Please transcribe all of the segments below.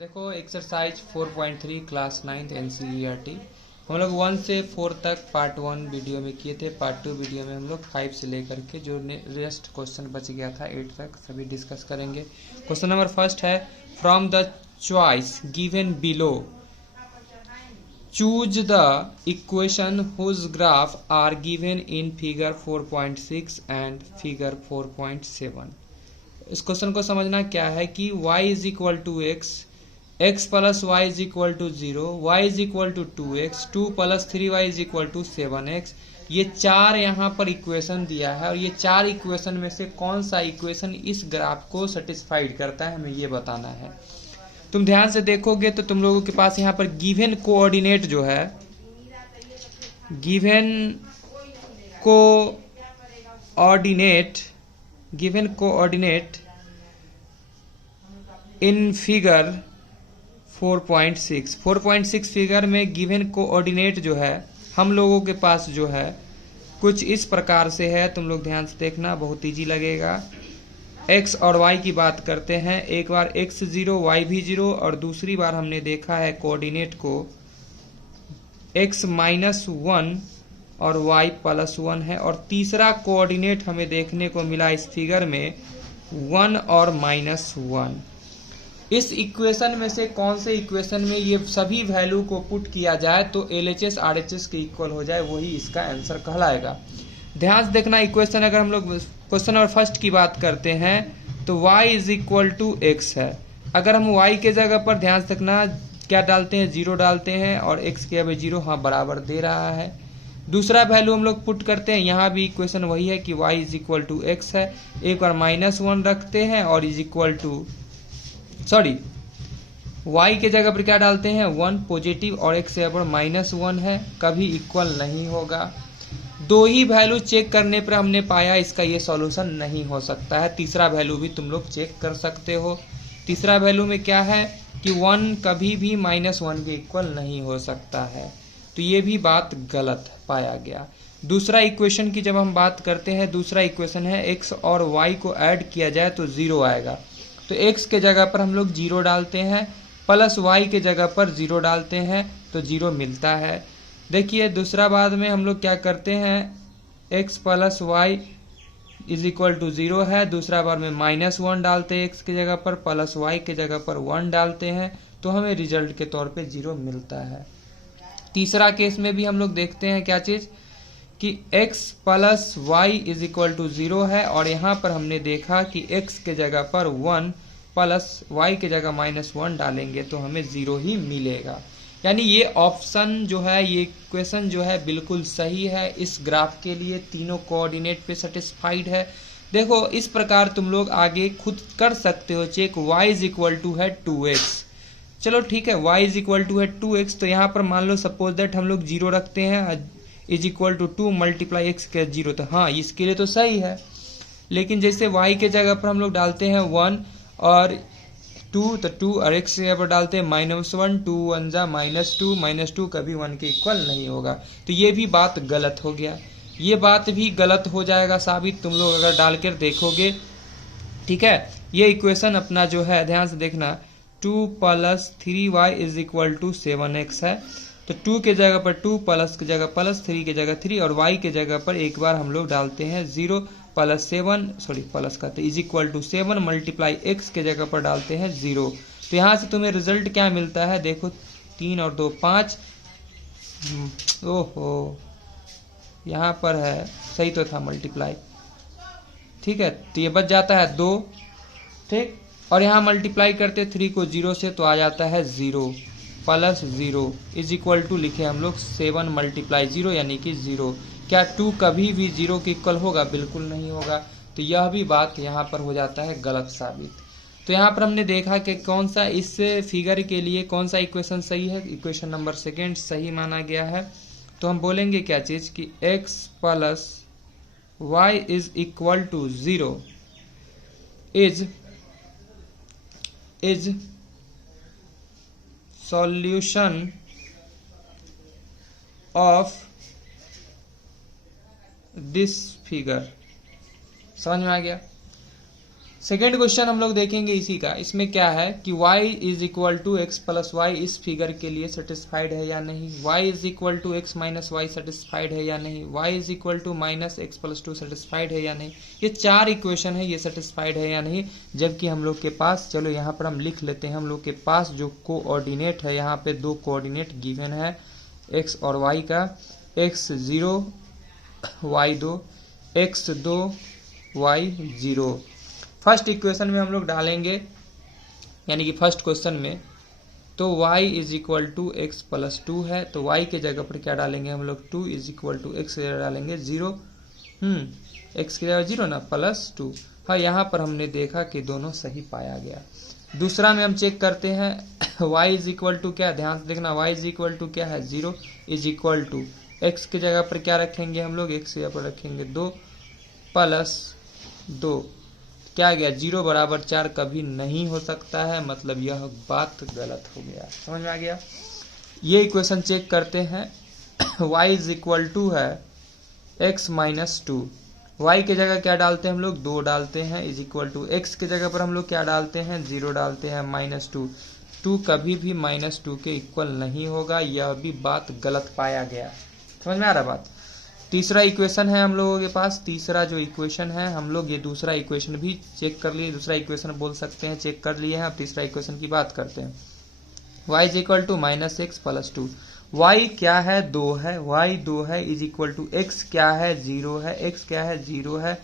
देखो exercise 4.3 class 9th NCERT हम लोग 1 से 4 तक पार्ट 1 वीडियो में किए थे। पार्ट 2 वीडियो में हम लोग 5 से लेकर के जो रेस्ट क्वेश्चन बच गया था 8 तक सभी डिस्कस करेंगे। क्वेश्चन नंबर फर्स्ट है, from the choice given below choose the equation whose graph are given in figure 4.6 and figure 4.7। इस क्वेश्चन को समझना क्या है कि y is equal to x plus y is equal to 0, y is equal to 2x, 2 plus 3y is equal to 7x। ये चार यहाँ पर इक्वेशन दिया है और ये चार इक्वेशन में से कौन सा इक्वेशन इस ग्राफ को सेटिस्फाइड करता है हमें ये बताना है। तुम ध्यान से देखोगे तो तुम लोगों के पास यहाँ पर गिवन कोऑर्डिनेट जो है, गिवन कोऑर्डिनेट इन फिगर 4.6 फिगर में गिवन कोऑर्डिनेट जो है हम लोगों के पास जो है कुछ इस प्रकार से है। तुम लोग ध्यान से देखना, बहुत इजी लगेगा। x और y की बात करते हैं। एक बार x 0 y भी 0 और दूसरी बार हमने देखा है कोऑर्डिनेट को x -1 और y +1 है और तीसरा कोऑर्डिनेट हमें देखने को मिला इस फिगर में 1 और -1। इस इक्वेशन में से कौन से इक्वेशन में ये सभी वैल्यू को पुट किया जाए तो LHS RHS के इक्वल हो जाए, वही इसका आंसर कहलाएगा। ध्यान से देखना, इक्वेशन अगर हम लोग क्वेश्चन नंबर फर्स्ट की बात करते हैं तो y is equal to x है। अगर हम y के जगह पर ध्यान से देखना क्या डालते हैं, 0 डालते हैं और x के अब 0 हाँ बराबर दे रहा है। दूसरा वैल्यू हम लोग पुट करते हैं, यहाँ भी इक्वेशन वही है कि y is equal to x है। एक बार -1 रखते हैं और इज इक्वल टू y के जगह पर क्या डालते हैं 1 पॉजिटिव और x के जगह पर -1 है, कभी इक्वल नहीं होगा। दो ही वैल्यू चेक करने पर हमने पाया इसका ये सॉल्यूशन नहीं हो सकता है। तीसरा वैल्यू भी तुम लोग चेक कर सकते हो। तीसरा वैल्यू में क्या है कि 1 कभी भी -1 के इक्वल नहीं हो सकता है, तो ये भी बात गलत पाया गया। दूसरा इक्वेशन की जब हम बात करते हैं, दूसरा इक्वेशन है x और y को ऐड किया जाए तो 0 आएगा। तो x के जगह पर हम लोग 0 डालते हैं, प्लस y के जगह पर 0 डालते हैं तो 0 मिलता है। देखिए दूसरा बाद में हम लोग क्या करते हैं, x plus y is equal to 0 है। दूसरा बार में -1 डालते हैं x की जगह पर, प्लस y के जगह पर 1 डालते हैं तो हमें रिजल्ट के तौर पे 0 मिलता है। तीसरा केस में भी हम लोग देखते हैं क्या चीज़ कि x plus y is equal to 0 है और यहाँ पर हमने देखा कि x के जगह पर 1 प्लस y के जगह -1 डालेंगे तो हमें 0 ही मिलेगा। यानी ये ऑप्शन जो है, ये इक्वेशन जो है बिल्कुल सही है इस ग्राफ के लिए, तीनों कोऑर्डिनेट पे सेटिस्फाइड है। देखो इस प्रकार तुम लोग आगे खुद कर सकते हो check. y is equal to है 2x, चलो ठीक है, y इज इक्वल टू है 2x, तो यहाँ पर मान लो सपोज दैट हम लोग 0 रखते हैं, is equal to 2 multiply x के 0, तो हाँ इसके लिए तो सही है। लेकिन जैसे y के जगह पर हम लोग डालते हैं 1 और 2, तो 2 और x के जगह पर डालते हैं -1, 2 1 जा -2 कभी 1 के इक्वल नहीं होगा, तो ये भी बात गलत हो गया। ये बात भी गलत हो जाएगा साबित, तुम लोग अगर डाल कर देखोगे। ठीक है, ये इक्वेशन अपना जो है ध्यान से देखना, 2 plus 3y is equal to 7x है। तो 2 के जगह पर 2, प्लस की जगह प्लस, 3 के जगह 3 और y के जगह पर एक बार हम लोग डालते हैं 0 प्लस 7, प्लस का तो is equal to 7 multiply x के जगह पर डालते हैं 0। तो यहाँ से तुम्हें रिजल्ट क्या मिलता है, देखो 3 और 2 5, ओहो यहाँ पर है सही तो था मल्टीप्लाई, ठीक है, तो ये बच जाता है 2, ठीक, और यहाँ मल्टीप्लाई करते 3 को 0 से तो आ जाता है 0 प्लस 0 इज इक्वल टू लिखे हम लोग 7 मल्टीप्लाई 0 यानी कि 0। क्या 2 कभी भी 0 के इक्वल होगा, बिल्कुल नहीं होगा, तो यह भी बात यहाँ पर हो जाता है गलत साबित। तो यहाँ पर हमने देखा कि कौन सा इस फिगर के लिए कौन सा इक्वेशन सही है, इक्वेशन नंबर सेकेंड सही माना गया है। तो हम बोलेंगे क्या चीज़ कि x plus y is equal to 0 is solution of this figure. समझ में आ गया? सेकेंड क्वेश्चन हम लोग देखेंगे इसी का। इसमें क्या है कि y is equal to x plus y इस फिगर के लिए सेटिस्फाइड है या नहीं, y is equal to x minus y satisfied है या नहीं, y is equal to minus x plus two satisfied है या नहीं। ये चार इक्वेशन है, ये सेटिस्फाइड है या नहीं। जबकि हम लोग के पास, चलो यहाँ पर हम लिख लेते हैं, हम लोग के पास जो कोऑर्डिनेट है, यहाँ पे दो कोऑर्डिनेट गिवन है x और y का, x0 y2, x2 y0। First equation में हम लोग डालेंगे, यानी कि फर्स्ट क्वेश्चन में, तो y is equal to x plus two है, तो y के जगह पर क्या डालेंगे हम लोग, 2 इज इक्वल टू एक्स डालेंगे 0, एक्स की जगह 0 ना, प्लस 2। हाँ, यहाँ पर हमने देखा कि दोनों सही पाया गया। दूसरा में हम चेक करते हैं y इज इक्वल टू क्या, ध्यान से देखना, y इज इक्वल टू क्या है, 0 इज इक्वल टू एक्स की जगह पर क्या रखेंगे हम लोग, एक्स की जगह पर रखेंगे 2 प्लस 2, क्या गया 0 बराबर 4 कभी नहीं हो सकता है, मतलब यह बात गलत हो गया। समझ में आ गया। ये इक्वेशन चेक करते हैं y इज इक्वल टू है x माइनस 2, y के जगह क्या डालते हैं हम लोग, 2 डालते हैं, इज इक्वल टू x के जगह पर हम लोग क्या डालते हैं, 0 डालते हैं, माइनस 2। 2 कभी भी माइनस 2 के इक्वल नहीं होगा, यह भी बात गलत पाया गया। समझ में आ रहा बात। तीसरा इक्वेशन है हम लोगों के पास, तीसरा जो इक्वेशन है हम लोग ये दूसरा इक्वेशन भी चेक कर लिए, दूसरा इक्वेशन बोल सकते हैं, चेक कर लिए हैं। अब तीसरा इक्वेशन की बात करते हैं। y is equal to minus x plus 2, y क्या है, 2 है, y 2 है, इज इक्वल टू x क्या है, 0 है, x क्या है, 0 है,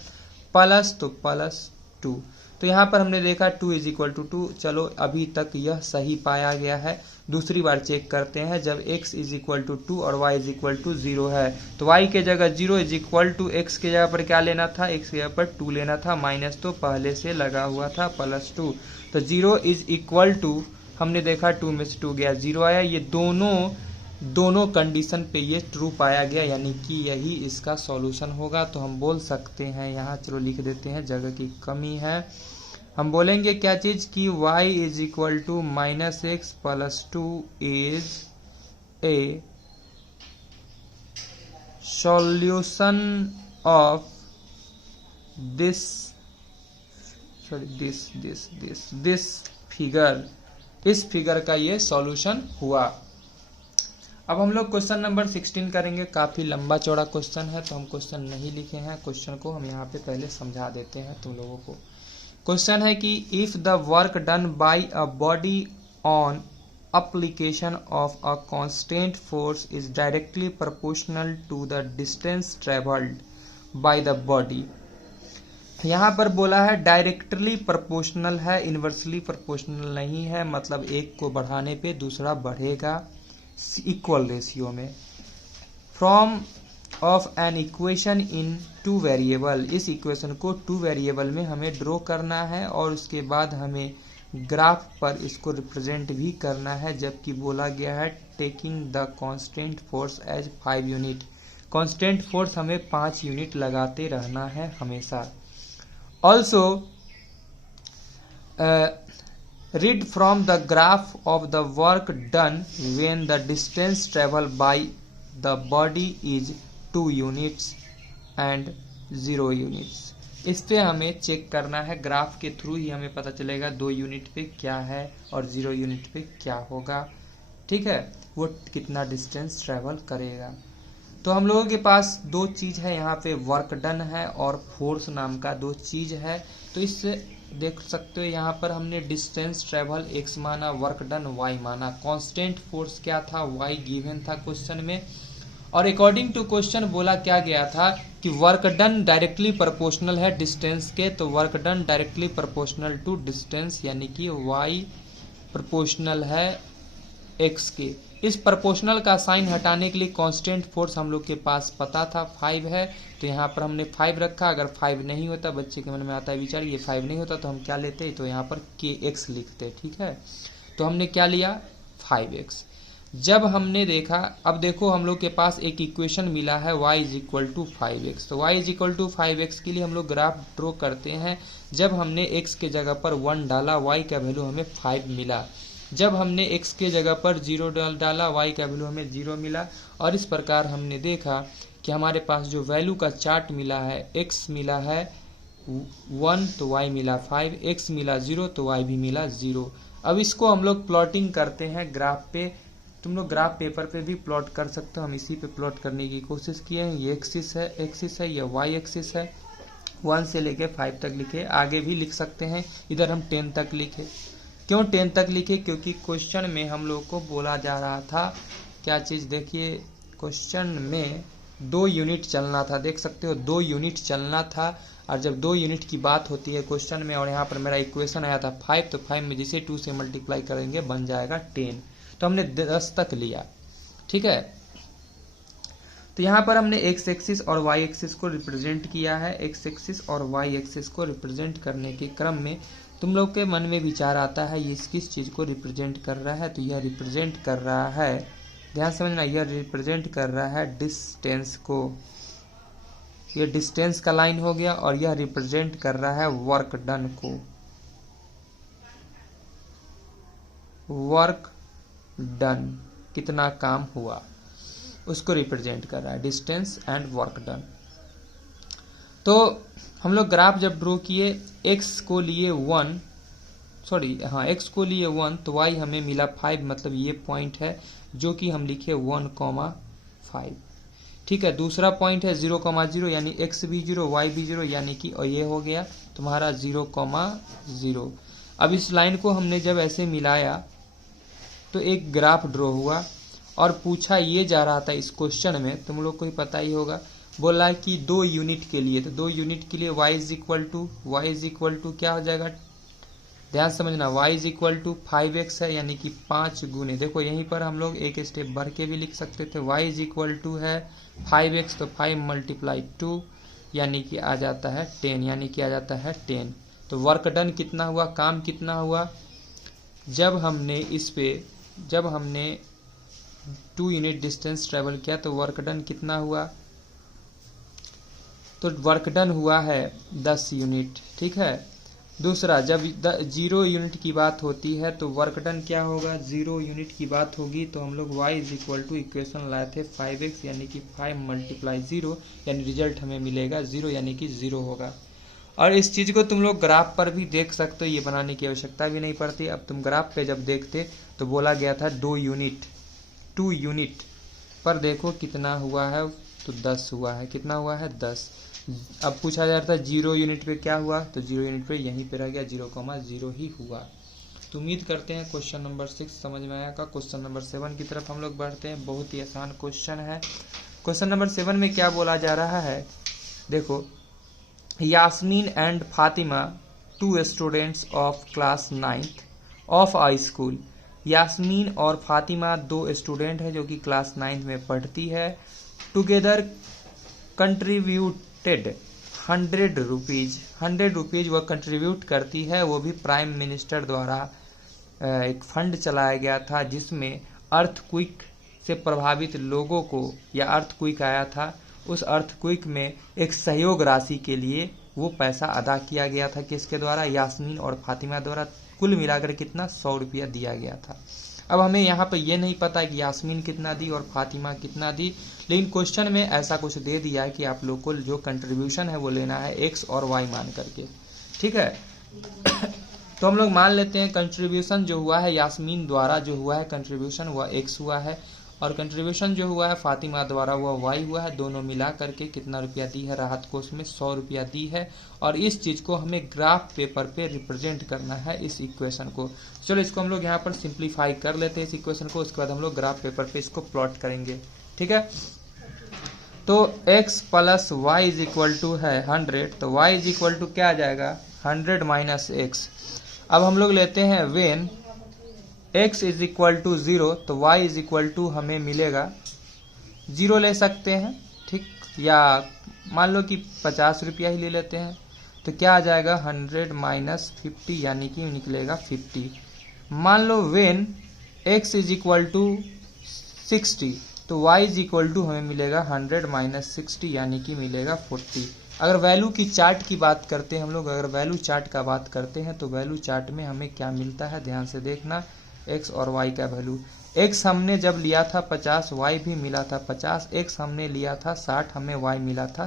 प्लस तो प्लस 2। तो यहाँ पर हमने देखा 2 इज इक्वल टू 2, चलो अभी तक यह सही पाया गया है। दूसरी बार चेक करते हैं, जब x इज इक्वल टू 2 और y इज इक्वल टू 0 है, तो y के जगह 0 इज इक्वल टू x के जगह पर क्या लेना था, x के जगह पर 2 लेना था, माइनस तो पहले से लगा हुआ था, प्लस 2। तो 0 इज इक्वल टू, हमने देखा 2 में से 2 गया, 0 आया। ये दोनों कंडीशन पे ये ट्रू पाया गया, यानी कि यही इसका सॉल्यूशन होगा। तो हम बोल सकते हैं, यहाँ चलो लिख देते हैं, जगह की कमी है, हम बोलेंगे क्या चीज कि y is equal to minus x plus 2 is a solution of this figure, इस फिगर का ये सॉल्यूशन हुआ। अब हम लोग क्वेश्चन नंबर 16 करेंगे। काफी लंबा चौड़ा क्वेश्चन है, तो हम क्वेश्चन नहीं लिखे हैं, क्वेश्चन को हम यहाँ पे पहले समझा देते हैं तुम लोगों को। क्वेश्चन है कि if the work done by a body on application of a constant force is directly proportional to the distance traveled by the body। यहाँ पर बोला है डायरेक्टली प्रोपोर्शनल है, इनवर्सली प्रोपोर्शनल नहीं है, मतलब एक को बढ़ाने पे दूसरा बढ़ेगा इक्वल रेशियो में। From of an equation in 2 variable, इस इक्वेशन को 2 वेरिएबल में हमें ड्रॉ करना है और उसके बाद हमें ग्राफ पर इसको रिप्रेजेंट भी करना है। जबकि बोला गया है taking the constant force as 5 unit, constant force हमें 5 यूनिट लगाते रहना है हमेशा। Also read from the graph of the work done when the distance travel by the body is 2 units and 0 units. इस पे हमें चेक करना है, ग्राफ के थ्रू ही हमें पता चलेगा 2 यूनिट पे क्या है और 0 यूनिट पे क्या होगा। ठीक है, वो कितना डिस्टेंस ट्रेवल करेगा। तो हम लोगों के पास 2 चीज है यहाँ पे, वर्क डन है और फोर्स नाम का 2 चीज है। तो इससे देख सकते हो यहाँ पर हमने डिस्टेंस ट्रेवल x माना, वर्क डन y माना, कांस्टेंट फोर्स क्या था, y गिवन था क्वेश्चन में। और अकॉर्डिंग टू क्वेश्चन बोला क्या गया था कि वर्क डन डायरेक्टली प्रोपोर्शनल है डिस्टेंस के, तो work done directly proportional to distance, यानी कि y प्रोपोर्शनल है x के। इस प्रोपोर्शनल का साइन हटाने के लिए कांस्टेंट फोर्स हम लोग के पास पता था 5 है, तो यहाँ पर हमने 5 रखा। अगर 5 नहीं होता, बच्चे के मन में आता है विचार ये 5 नहीं होता तो हम क्या लेते, तो यहाँ पर kx लिखते। ठीक है, तो हमने क्या लिया 5x। जब हमने देखा, अब देखो हम लोग के पास एक इक्वेशन मिला है y is equal to 5x, तो y is equal to 5x के लिए हम लोग ग्राफ ड्रॉ करते हैं। जब हमने x के जगह पर 1 डाला, y का वैल्यू हमें 5 मिला। जब हमने x के जगह पर 0 डाला, y का वैल्यू हमें 0 मिला। और इस प्रकार हमने देखा कि हमारे पास जो वैल्यू का चार्ट मिला है, x मिला है 1 तो y मिला 5, x मिला 0 तो y भी मिला 0। अब इसको हम लोग प्लॉटिंग करते हैं ग्राफ पे। तुम लोग ग्राफ पेपर पे भी प्लॉट कर सकते हो, हम इसी पे प्लॉट करने की कोशिश किए हैं। ये एक्सिस है, ये y एक्सिस है। 1 से लेके 5 तक लिखे, आगे भी लिख सकते हैं। इधर हम 10 तक लिखे। क्यों 10 तक लिखे? क्योंकि क्वेश्चन में हम लोग को बोला जा रहा था क्या चीज़, देखिए क्वेश्चन में 2 यूनिट चलना था। देख सकते हो 2 यूनिट चलना था, और जब 2 यूनिट की बात होती है क्वेश्चन में, और यहाँ पर मेरा इक्वेशन आया था 5, तो 5 में जिसे 2 से मल्टीप्लाई करेंगे बन जाएगा 10। तो हमने 10 तक लिया, ठीक है। तो यहाँ पर हमने एक्स एक्सिस और वाई एक्सिस को रिप्रेजेंट किया है। एक्स एक्सिस और वाई एक्सिस को रिप्रेजेंट करने के क्रम में तुम लोग के मन में विचार आता है ये किस चीज़ को रिप्रेजेंट कर रहा है। तो यह रिप्रेजेंट कर रहा है, ध्यान समझना, यह रिप्रेजेंट कर रहा है डिस्टेंस को। यह डिस्टेंस का लाइन हो गया, और यह रिप्रेजेंट कर रहा है वर्क डन को। वर्क डन, कितना काम हुआ, उसको रिप्रेजेंट कर रहा है, डिस्टेंस एंड वर्क डन। तो हम लोग ग्राफ जब ड्रॉ किए, x को लिए 1, x को लिए 1 तो y हमें मिला 5, मतलब ये पॉइंट है जो कि हम लिखे 1,5, ठीक है। दूसरा पॉइंट है 0,0, यानी x भी 0 y भी 0, यानी कि और ये हो गया तुम्हारा 0,0। अब इस लाइन को हमने जब ऐसे मिलाया तो एक ग्राफ ड्रॉ हुआ, और पूछा ये जा रहा था इस क्वेश्चन में, तुम लोग को ही पता ही होगा, बोला है कि 2 यूनिट के लिए, तो 2 यूनिट के लिए y इज इक्वल टू क्या हो जाएगा, ध्यान समझना, y is equal to 5x है, यानी कि 5 गुने, देखो यहीं पर हम लोग एक स्टेप बढ़ के भी लिख सकते थे। y इज इक्वल टू है 5x, तो 5 मल्टीप्लाई 2, यानी कि आ जाता है 10, यानी कि आ जाता है 10। तो वर्क डन कितना हुआ, काम कितना हुआ, जब हमने 2 यूनिट डिस्टेंस ट्रेवल किया तो वर्क डन कितना हुआ, तो वर्क डन हुआ है 10 यूनिट, ठीक है। दूसरा, जब 0 यूनिट की बात होती है तो वर्क डन क्या होगा, 0 यूनिट की बात होगी तो हम लोग y is equal to equation लाए थे 5x, यानी कि 5 मल्टीप्लाई 0, यानी रिजल्ट हमें मिलेगा 0, यानी कि 0 होगा। और इस चीज़ को तुम लोग ग्राफ पर भी देख सकते हो, ये बनाने की आवश्यकता भी नहीं पड़ती। अब तुम ग्राफ पे जब देखते तो बोला गया था 2 यूनिट पर देखो कितना हुआ है, तो 10 हुआ है, कितना हुआ है 10। अब पूछा जा रहा था 0 यूनिट पे क्या हुआ, तो 0 यूनिट पे यहीं पे रह गया 0,0 ही हुआ। तो उम्मीद करते हैं क्वेश्चन नंबर 6 समझ में आया का। क्वेश्चन नंबर 7 की तरफ हम लोग बढ़ते हैं, बहुत ही आसान क्वेश्चन है। क्वेश्चन नंबर 7 में क्या बोला जा रहा है, देखो, Yasmeen and Fatima 2 students of class 9th of a school. Yasmeen और फातिमा 2 स्टूडेंट है जो कि क्लास 9th में पढ़ती है। टुगेदर कंट्रीब्यूटेड 100 रुपीज वह कंट्रीब्यूट करती है, वो भी प्राइम मिनिस्टर द्वारा एक फंड चलाया गया था जिसमें अर्थक्वेक से प्रभावित लोगों को, या अर्थक्वेक आया था, उस अर्थक्वेक में एक सहयोग राशि के लिए वो पैसा अदा किया गया था, किसके द्वारा, यास्मीन और फातिमा द्वारा। कुल मिलाकर कितना, 100 रुपया दिया गया था। अब हमें यहाँ पर यह नहीं पता कि यास्मीन कितना दी और फातिमा कितना दी, लेकिन क्वेश्चन में ऐसा कुछ दे दिया है कि आप लोग को जो कंट्रीब्यूशन है वो लेना है x और y मान करके, ठीक है। तो हम लोग मान लेते हैं कंट्रीब्यूशन जो हुआ है यास्मीन द्वारा, जो हुआ है कंट्रीब्यूशन वह x हुआ है, और कंट्रीब्यूशन जो हुआ है फातिमा द्वारा वह y हुआ है। दोनों मिला करके कितना रुपया दी है, राहत कोष में 100 रुपया दी है। और इस चीज़ को हमें ग्राफ पेपर पे रिप्रेजेंट करना है, इस इक्वेशन को। चलो इसको हम लोग यहाँ पर सिंप्लीफाई कर लेते हैं इस इक्वेशन को, उसके बाद हम लोग ग्राफ पेपर पे इसको प्लॉट करेंगे, ठीक है। तो x plus y is equal to है 100, तो y इज इक्वल टू क्या आ जाएगा, 100 माइनस x। अब हम लोग लेते हैं when x is equal to 0, तो y इज इक्वल टू हमें मिलेगा 0 ले सकते हैं, ठीक, या मान लो कि 50 रुपया ही ले लेते हैं, तो क्या आ जाएगा 100 माइनस 50, यानी कि निकलेगा 50। मान लो when x is equal to 60, तो y इज इक्वल टू हमें मिलेगा 100 माइनस 60, यानी कि मिलेगा 40। अगर वैल्यू की चार्ट की बात करते हैं हम लोग, अगर वैल्यू चार्ट का बात करते हैं तो वैल्यू चार्ट में हमें क्या मिलता है, ध्यान से देखना, x और y का वैल्यू। x हमने जब लिया था 50, y भी मिला था 50, x हमने लिया था 60, हमें y मिला था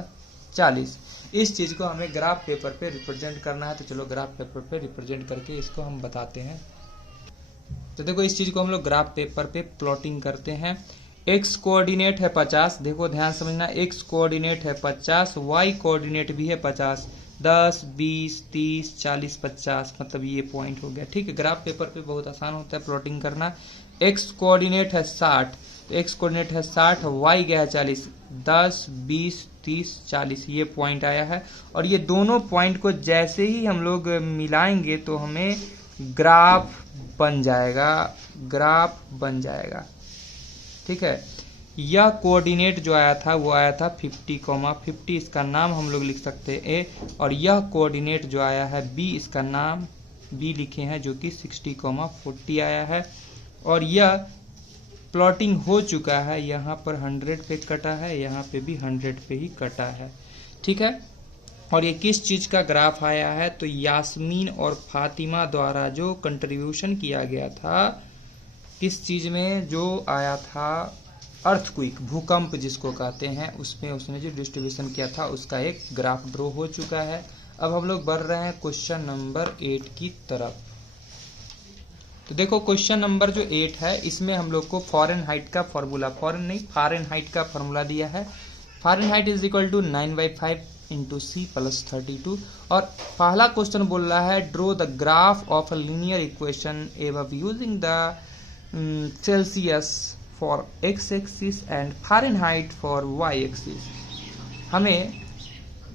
40। इस चीज़ को हमें ग्राफ पेपर पे रिप्रेजेंट करना है, तो चलो ग्राफ पेपर पे रिप्रेजेंट करके इसको हम बताते हैं। तो देखो इस चीज़ को हम लोग ग्राफ पेपर पे प्लॉटिंग करते हैं। एक्स कोऑर्डिनेट है 50, देखो ध्यान समझना, एक्स कोऑर्डिनेट है 50, वाई कोऑर्डिनेट भी है 50, 10, 20, 30, 40, 50, मतलब ये पॉइंट हो गया। ठीक है, ग्राफ पेपर पे बहुत आसान होता है प्लॉटिंग करना। एक्स कोऑर्डिनेट है 60, तो एक्स कोऑर्डिनेट है 60, वाई गया है 40, 10, 20, 30, 40, ये पॉइंट आया है। और ये दोनों पॉइंट को जैसे ही हम लोग मिलाएंगे तो हमें ग्राफ बन जाएगा, ग्राफ बन जाएगा। ठीक है, यह कोऑर्डिनेट जो आया था वो आया था 50,50, इसका नाम हम लोग लिख सकते हैं ए, और यह कोऑर्डिनेट जो आया है बी, इसका नाम बी लिखे हैं जो कि 60,40 आया है। और यह प्लॉटिंग हो चुका है, यहाँ पर 100 पे कटा है, यहाँ पे भी 100 पे ही कटा है। ठीक है, और ये किस चीज़ का ग्राफ आया है, तो यास्मीन और फातिमा द्वारा जो कंट्रीब्यूशन किया गया था, किस चीज़ में जो आया था, अर्थक्वेक, भूकंप जिसको कहते हैं, उसमें उसने जो डिस्ट्रीब्यूशन किया था उसका एक ग्राफ ड्रॉ हो चुका है। अब हम लोग बढ़ रहे हैं क्वेश्चन नंबर 8 की तरफ। तो देखो क्वेश्चन नंबर जो 8 है, इसमें हम लोग को फ़ारेनहाइट का फॉर्मूला, फ़ारेनहाइट का फॉर्मूला दिया है। Fahrenheit is equal to 9/5 into C plus 32। और पहला क्वेश्चन बोल रहा है draw the graph of a linear equation एवं using the Celsius for x axis and Fahrenheit for y axis. हमें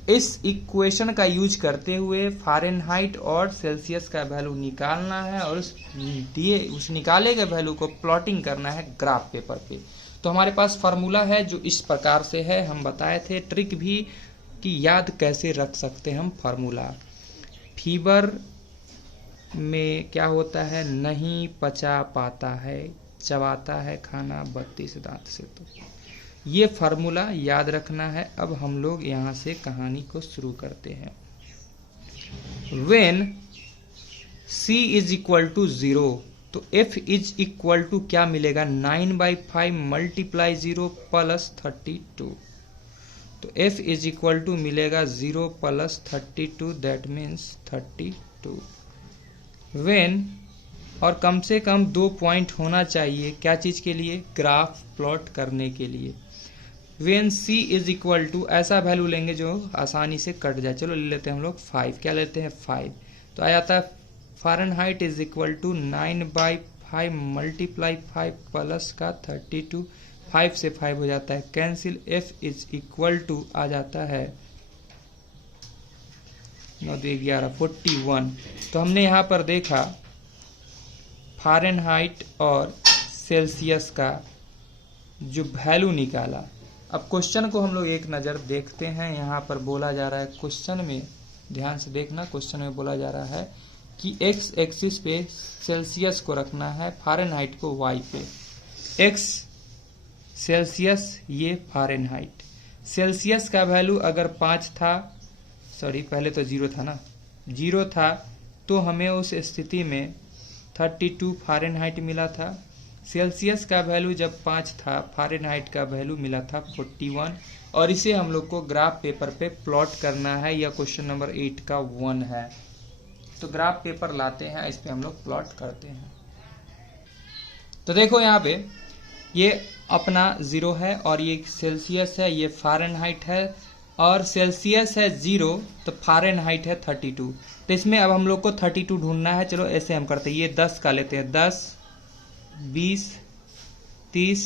इस इक्वेशन का यूज करते हुए फ़ारेनहाइट और सेल्सियस का वैल्यू निकालना है, और उस निकाले गए वैल्यू को प्लॉटिंग करना है ग्राफ पेपर पे। तो हमारे पास फार्मूला है जो इस प्रकार से है, हम बताए थे ट्रिक भी कि याद कैसे रख सकते हैं हम फार्मूला। फीवर में क्या होता है, नहीं पचा पाता है, चबाता है खाना 32 दांत से। तो ये फार्मूला याद रखना है। अब हम लोग यहाँ से कहानी को शुरू करते हैं। When C is equal to 0, तो F इज इक्वल टू क्या मिलेगा, 9/5 मल्टीप्लाई 0 प्लस 32। तो F इज इक्वल टू मिलेगा 0 प्लस 32, दैट मीन्स 32। When, और कम से कम 2 पॉइंट होना चाहिए, क्या चीज़ के लिए, ग्राफ प्लॉट करने के लिए। When C is equal to, ऐसा वैल्यू लेंगे जो आसानी से कट जाए। चलो ले लेते हैं हम लोग 5, क्या लेते हैं 5, तो आ जाता है Fahrenheit is equal to 9/5 multiply 5 plus का 32, 5 से 5 हो जाता है cancel. F is equal to आ जाता है 9 2 11 41। तो हमने यहाँ पर देखा फ़ारेनहाइट और सेल्सियस का जो वैल्यू निकाला। अब क्वेश्चन को हम लोग एक नज़र देखते हैं। यहाँ पर बोला जा रहा है, क्वेश्चन में ध्यान से देखना, क्वेश्चन में बोला जा रहा है कि एक्स एक्सिस पे सेल्सियस को रखना है, फ़ारेनहाइट को वाई पे। एक्स सेल्सियस, ये फ़ारेनहाइट। सेल्सियस का वैल्यू अगर 5 था, सॉरी पहले तो 0 था ना, 0 था, तो हमें उस स्थिति में 32 फ़ारेनहाइट मिला था। सेल्सियस का वैल्यू जब 5 था, फ़ारेनहाइट का वैल्यू मिला था 41। और इसे हम लोग को ग्राफ पेपर पे प्लॉट करना है। यह क्वेश्चन नंबर 8 का 1 है। तो ग्राफ पेपर लाते हैं, इस पे हम लोग प्लॉट करते हैं। तो देखो यहाँ पे ये अपना 0 है, और ये सेल्सियस है, ये फ़ारेनहाइट है, और सेल्सियस है 0 तो फ़ारेनहाइट है 32। तो इसमें अब हम लोग को 32 ढूंढना है। चलो ऐसे हम करते हैं, ये 10 का लेते हैं, 10, 20, 30,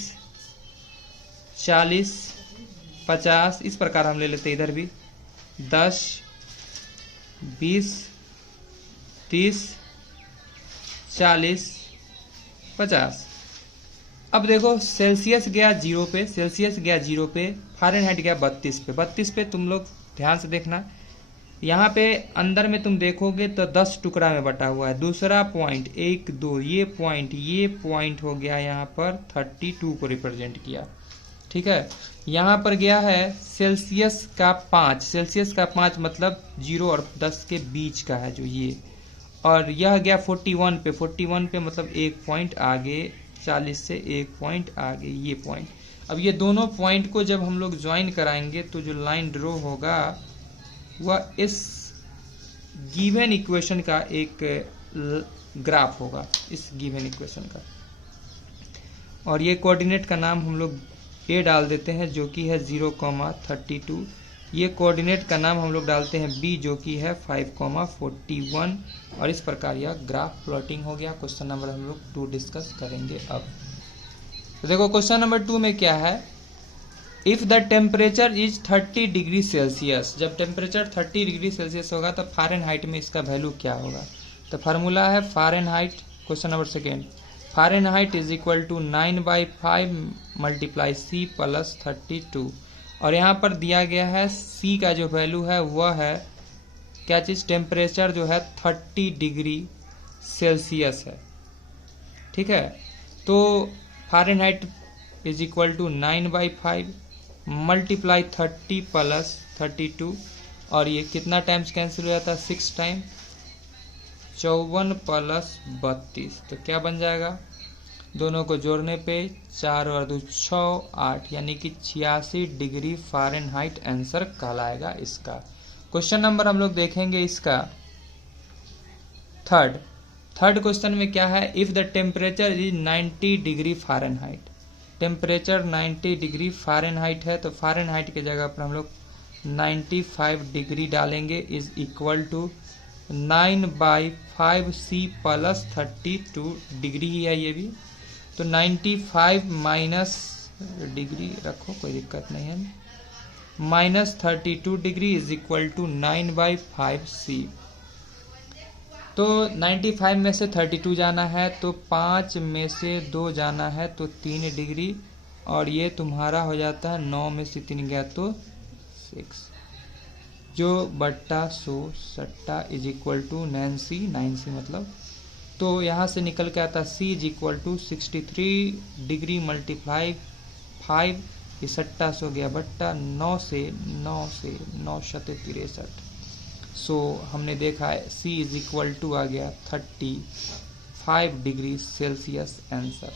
40, 50, इस प्रकार हम ले लेते हैं। इधर भी 10, 20, 30, 40, 50। अब देखो सेल्सियस गया 0 पे, सेल्सियस गया 0 पे, फ़ारेनहाइट गया 32 पे। 32 पे तुम लोग ध्यान से देखना, यहाँ पे अंदर में तुम देखोगे तो 10 टुकड़ा में बटा हुआ है। दूसरा पॉइंट 1 2, ये पॉइंट हो गया, यहाँ पर 32 को रिप्रेजेंट किया। ठीक है, यहाँ पर गया है सेल्सियस का 5, सेल्सियस का 5 मतलब 0 और 10 के बीच का है जो ये, और यह गया 41 पे, 41 पे मतलब 1 पॉइंट आगे, 40 से 1 पॉइंट आगे, ये पॉइंट। अब ये दोनों पॉइंट को जब हम लोग ज्वाइन कराएंगे तो जो लाइन ड्रॉ होगा वह इस गिवन इक्वेशन का एक ग्राफ होगा, इस गिवन इक्वेशन का। और ये कोऑर्डिनेट का नाम हम लोग ए डाल देते हैं जो कि है 0,32। ये कोऑर्डिनेट का नाम हम लोग डालते हैं बी जो कि है 5,41। और इस प्रकार यह ग्राफ प्लॉटिंग हो गया। क्वेश्चन नंबर हम लोग 2 डिस्कस करेंगे अब। तो देखो क्वेश्चन नंबर 2 में क्या है, if the temperature is 30 degree Celsius. जब टेम्परेचर 30 डिग्री सेल्सियस होगा तो फ़ारेनहाइट में इसका वैल्यू क्या होगा। तो फार्मूला है Fahrenheit. Question number 2, Fahrenheit is equal to 9/5 multiply C plus 32। और यहाँ पर दिया गया है सी का जो वैल्यू है वह है क्या चीज़, टेम्परेचर जो है 30 डिग्री सेल्सियस है। ठीक है, तो Fahrenheit is equal to 9/5 multiply 30 plus 32। और ये कितना टाइम्स कैंसिल हो जाता है, 6 टाइम, 54 प्लस 32। तो क्या बन जाएगा, दोनों को जोड़ने पे 4 और 2 6 8, यानी कि 86 डिग्री फ़ारेनहाइट आंसर कहलाएगा इसका। क्वेश्चन नंबर हम लोग देखेंगे इसका थर्ड क्वेश्चन में क्या है, if the temperature is 90 degree Fahrenheit. Temperature 90 degree Fahrenheit है तो फ़ारेनहाइट की जगह पर हम लोग 95 डिग्री डालेंगे, is equal to 9/5 C plus 32 degree ही है ये भी। तो 95 माइनस डिग्री रखो, कोई दिक्कत नहीं है, minus 32 degree is equal to 9/5 C. तो 95 में से 32 जाना है तो 5 में से 2 जाना है तो 3 डिग्री। और ये तुम्हारा हो जाता है 9 में से 3 गया तो 6, जो बट्टा 100 सट्टा इज इक्वल टू 9C मतलब। तो यहाँ से निकल के आता C is equal to 63 degree multiply 5, ये सट्टा 100 गया बट्टा 9 से 9 शत 63। सो हमने देखा है C इज इक्वल टू आ गया 35 डिग्री सेल्सियस आंसर।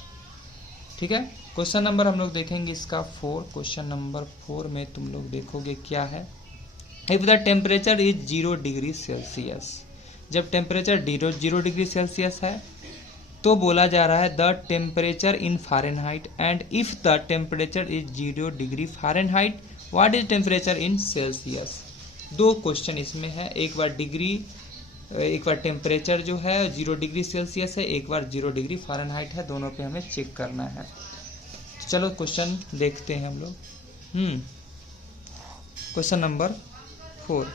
ठीक है, क्वेश्चन नंबर हम लोग देखेंगे इसका 4। क्वेश्चन नंबर 4 में तुम लोग देखोगे क्या है, if the temperature is 0 degree Celsius. जब टेम्परेचर 0 डिग्री सेल्सियस है तो बोला जा रहा है the temperature in Fahrenheit, and if the temperature is 0 degree Fahrenheit what is temperature in Celsius. 2 question इसमें है, एक बार टेम्परेचर जो है 0 डिग्री सेल्सियस है, एक बार 0 डिग्री फ़ारेनहाइट है, दोनों पे हमें चेक करना है। चलो क्वेश्चन देखते हैं हम लोग। क्वेश्चन नंबर 4,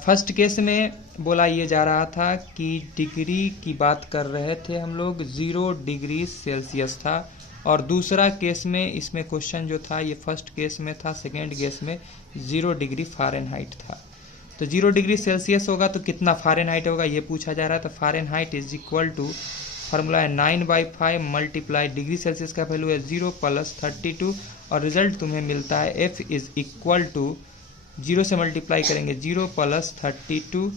फर्स्ट केस में बोला ये जा रहा था कि डिग्री की बात कर रहे थे हम लोग, 0 डिग्री सेल्सियस था। और दूसरा केस में इसमें क्वेश्चन जो था ये फर्स्ट केस में था, सेकेंड केस में 0 डिग्री फ़ारेनहाइट था। तो 0 डिग्री सेल्सियस होगा तो कितना फ़ारेनहाइट होगा ये पूछा जा रहा है। तो Fahrenheit is equal to, formula है 9/5 मल्टीप्लाई डिग्री सेल्सियस का वैल्यू है 0 प्लस 32। और रिजल्ट तुम्हें मिलता है F इज इक्वल टू 0 से मल्टीप्लाई करेंगे 0 प्लस 32,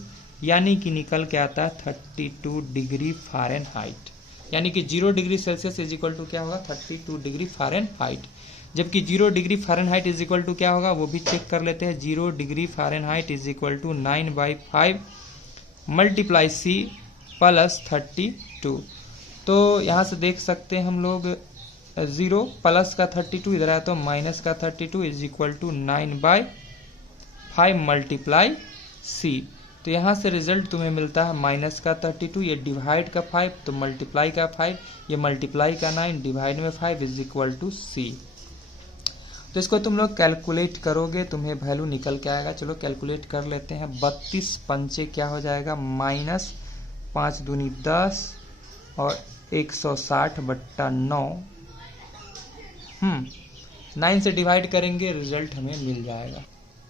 यानी कि निकल के आता है 32 डिग्री फ़ारेनहाइट। यानी कि 0 degree Celsius is equal to क्या होगा, 32 डिग्री फ़ारेनहाइट। जबकि 0 degree Fahrenheit is equal to क्या होगा वो भी चेक कर लेते हैं। 0 degree Fahrenheit is equal to 9/5 multiply C plus 32। तो यहाँ से देख सकते हैं हम लोग 0 प्लस का 32 इधर आया तो माइनस का 32 is equal to 9/5 multiply C। तो यहाँ से रिजल्ट तुम्हें मिलता है माइनस का 32, ये डिवाइड का 5 तो मल्टीप्लाई का 5, ये मल्टीप्लाई का 9 डिवाइड में 5 इज इक्वल टू C। तो इसको तुम लोग कैलकुलेट करोगे तुम्हें वैल्यू निकल के आएगा। चलो कैलकुलेट कर लेते हैं। 32 पंचे क्या हो जाएगा, माइनस 5 दूनी 10 और 160/9। 9 से डिवाइड करेंगे रिजल्ट हमें मिल जाएगा।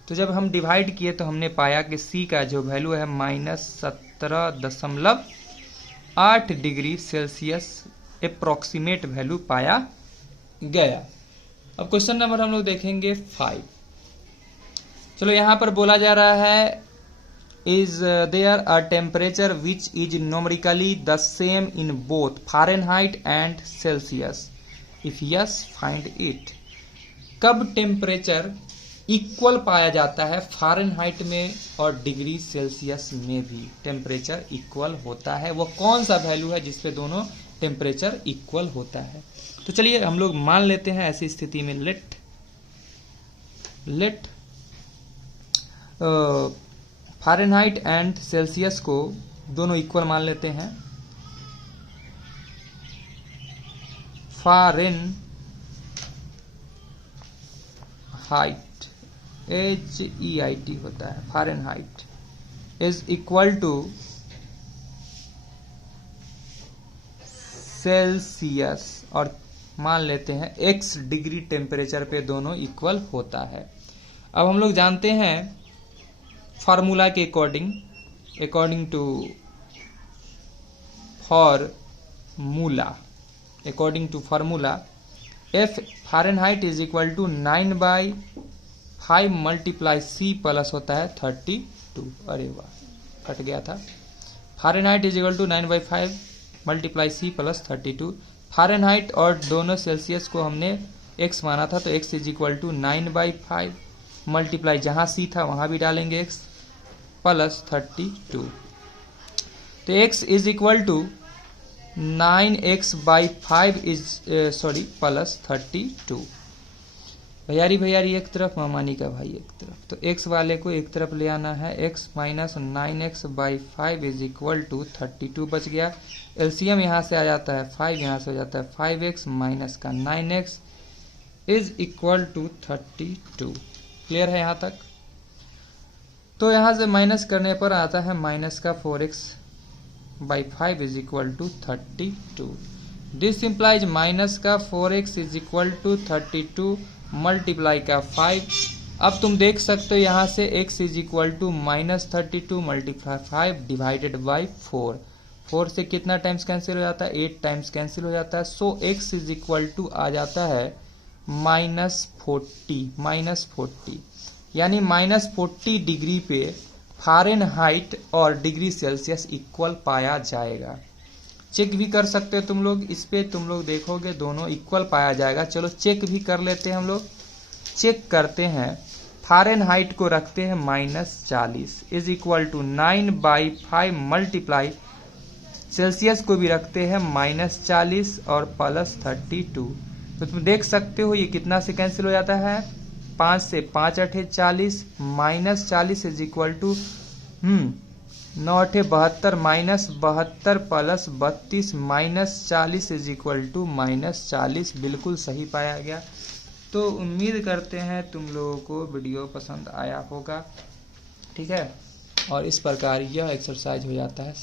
तो जब हम डिवाइड किए तो हमने पाया कि C का जो वैल्यू है -17.8 डिग्री सेल्सियस अप्रॉक्सीमेट वैल्यू पाया गया। अब क्वेश्चन नंबर हम लोग देखेंगे 5। चलो यहाँ पर बोला जा रहा है is there a temperature which is numerically the same in both Fahrenheit and Celsius. If yes find it. कब टेम्परेचर इक्वल पाया जाता है फ़ारेनहाइट में और डिग्री सेल्सियस में भी टेम्परेचर इक्वल होता है, वो कौन सा वैल्यू है जिसपे दोनों टेम्परेचर इक्वल होता है। तो चलिए हम लोग मान लेते हैं ऐसी स्थिति में लेट फ़ारेनहाइट एंड सेल्सियस को दोनों इक्वल मान लेते हैं। फ़ारेनहाइट HEIT होता है, Fahrenheit is equal to Celsius, और मान लेते हैं x डिग्री टेम्परेचर पे दोनों इक्वल होता है। अब हम लोग जानते हैं फार्मूला के according to formula F Fahrenheit is equal to 9/5 multiply C plus होता है 32। अरे वाह, कट गया था। Fahrenheit is equal to 9/5 multiply C plus 32। Fahrenheit और दोनों सेल्सियस को हमने x माना था, तो x is equal to 9/5 multiply जहाँ C था वहाँ भी डालेंगे x प्लस 32। तो x is equal to 9x/5 plus 32। भैयारी एक तरफ, मामानी का भाई एक तरफ, तो x वाले को एक तरफ ले आना है। x minus 9x/5 is equal to 32 बच गया। एलसीएम यहाँ से आ जाता है 5, यहाँ से हो जाता है 5x माइनस का 9x is equal to 32। Clear है यहाँ तक? तो यहाँ से माइनस करने पर आता है माइनस का 4x/5 is equal to 32। This implies minus का 4x is equal to 32 multiply का 5। अब तुम देख सकते हो यहाँ से x is equal to minus 32 multiply 5 divided by 4। 4 से कितना टाइम्स कैंसिल हो जाता है? 8 टाइम्स कैंसिल हो जाता है। सो x इज इक्वल टू आ जाता है -40, यानी -40 डिग्री पे फ़ारेनहाइट और डिग्री सेल्सियस इक्वल पाया जाएगा। चेक भी कर सकते हो तुम लोग, इस पे तुम लोग देखोगे दोनों इक्वल पाया जाएगा। चलो चेक भी कर लेते हैं हम लोग। चेक करते हैं, फ़ारेनहाइट को रखते हैं -40 is equal to 9/5 multiply, Celsius को भी रखते हैं -40 और प्लस 32। तो तुम देख सकते हो ये कितना से कैंसिल हो जाता है? 5 से 5 8 40 -40 is equal to 9 8 72 -72 plus 32 -40 is equal to -40। बिल्कुल सही पाया गया। तो उम्मीद करते हैं तुम लोगों को वीडियो पसंद आया होगा, ठीक है। और इस प्रकार यह एक्सरसाइज हो जाता है।